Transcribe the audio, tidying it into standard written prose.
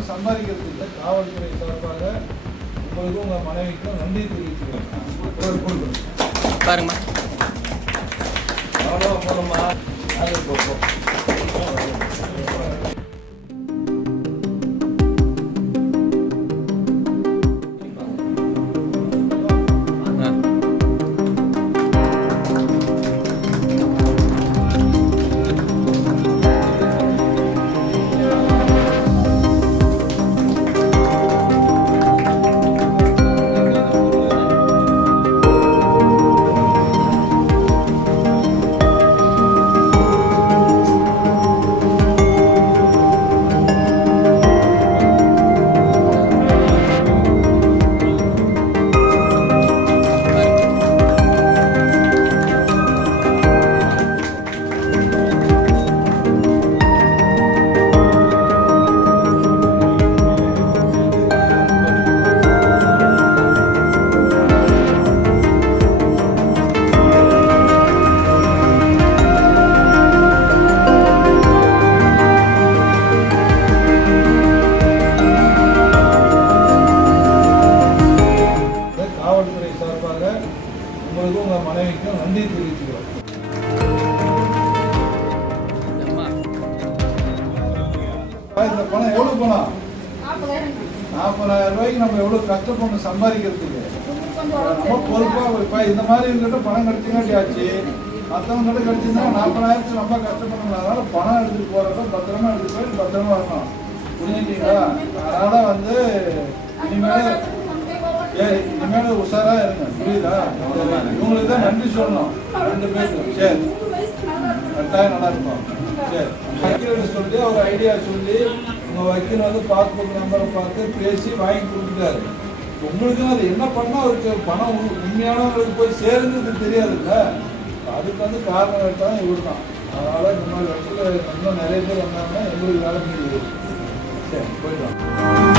பொண்ணு சம்பாதிக்கிறதுக்கு காவல்துறை சார்பாக உங்களுக்கும் உங்கள் மனைவிக்கும் நன்றி தெரிவிச்சுக்கிறேன். பாருங்கம்மா போகணுமா போகும். காவல்துறை சார்பாக உங்களுக்கும் உங்கள் மனைவிக்கும் நன்றி தெரிவிச்சுக்கிறோம். இந்த பணம் எவ்வளவு பணம்? 40,000 ரூபாய்க்கு நம்ம எவ்வளவு கஷ்டப்படணும் சம்பாதிக்கிறதுக்கு. ரொம்ப பொறுப்பா இந்த மாதிரி இருந்துட்டு பணம் கிடைச்சுங்காட்டி ஆச்சு. மற்றவங்க கிட்ட கிடைச்சிருந்தா 40,000 ரொம்ப கஷ்டப்படணும். அதனால பணம் எடுத்துட்டு போறப்ப பத்திரமா எடுத்துட்டு போய் பத்திரமா வரணும். புரிஞ்சுட்டீங்களா? அதனால இனிமேல உஷாரா இருங்க. புரியுதா? இவங்களுக்கு தான் நன்றி சொல்லணும். 2 பேருக்கும். சரி, கட்டாயம் நல்லா இருக்கும். சரி, வக்கீல் சொல்லி ஒரு ஐடியா சொல்லி உங்க வக்கீல் வந்து பாஸ்புக் நம்பரை பார்த்து பேசி வாங்கி கொடுத்துட்டாரு. உங்களுக்கு அது என்ன பண்ணா அவருக்கு பணம் உண்மையானவங்களுக்கு போய் சேருங்கிறது தெரியாதுல்ல. அதுக்கு வந்து காரணம் கேட்டால் இவர் தான். அதனால இந்த மாதிரி வக்கீல் இன்னும் நிறைய பேர் வந்தாங்கன்னா எங்களுக்கு வேலை முடியுது. சரி, போயிட்டு